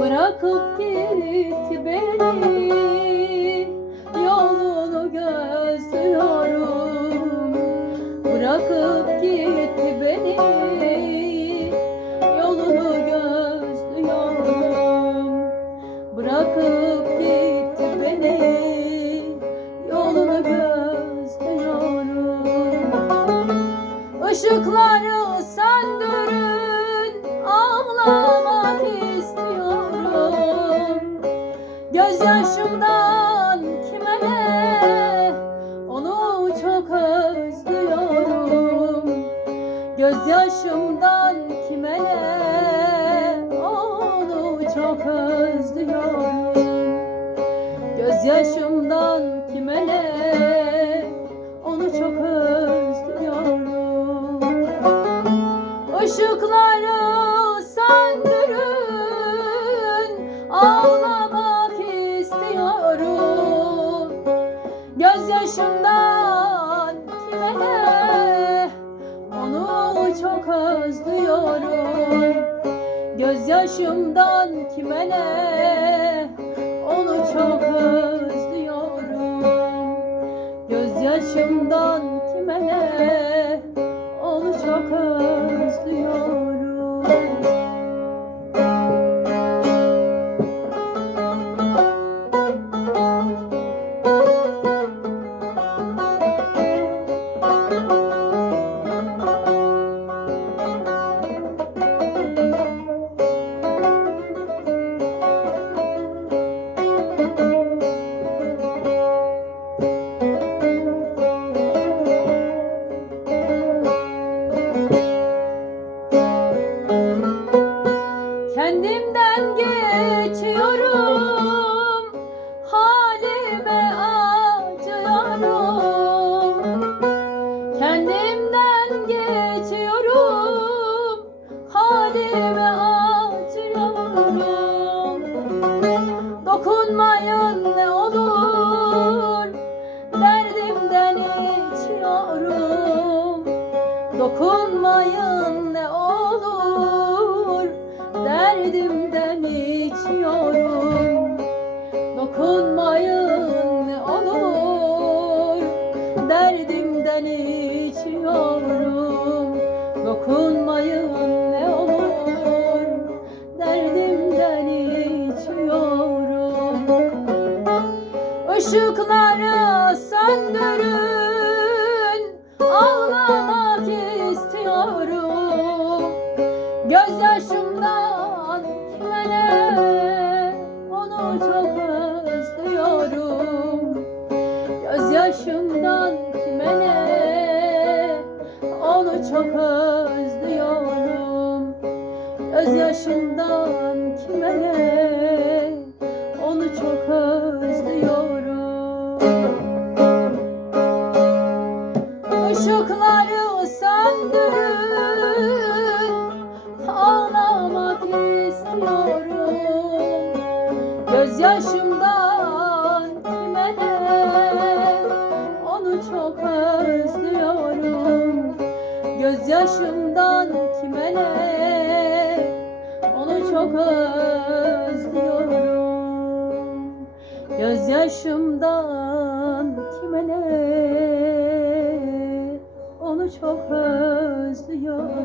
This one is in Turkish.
Bırakıp gitti beni. Yolunu gözlüyorum. Bırakıp gitti beni. Yolunu gözlüyorum. Bırakıp gitti beni. Yolunu gözlüyorum. Işıkları Gözyaşımdan kime ne Onu çok özlüyorum. Gözyaşımdan kime ne Onu çok özlüyorum. Gözyaşımdan kime ne Onu çok özlüyorum çok özlüyorum. Gözyaşımdan kime ne? Onu çok özlüyorum. Gözyaşımdan kime ne? Onu çok özlüyorum Kendimden geçiyorum söndürün Ağlamak istiyorum. Gözyaşımdan kime ne Onu çok özlüyorum. Gözyaşımdan kime ne Onu çok özlüyorum. Gözyaşımdan kime ne Onu çok özlüyorum Işıkları söndürün Ağlamak istiyorum. Gözyaşımdan kime Onu çok özlüyorum. Gözyaşımdan kime Onu çok özlüyorum. Gözyaşımdan çok özlüyorum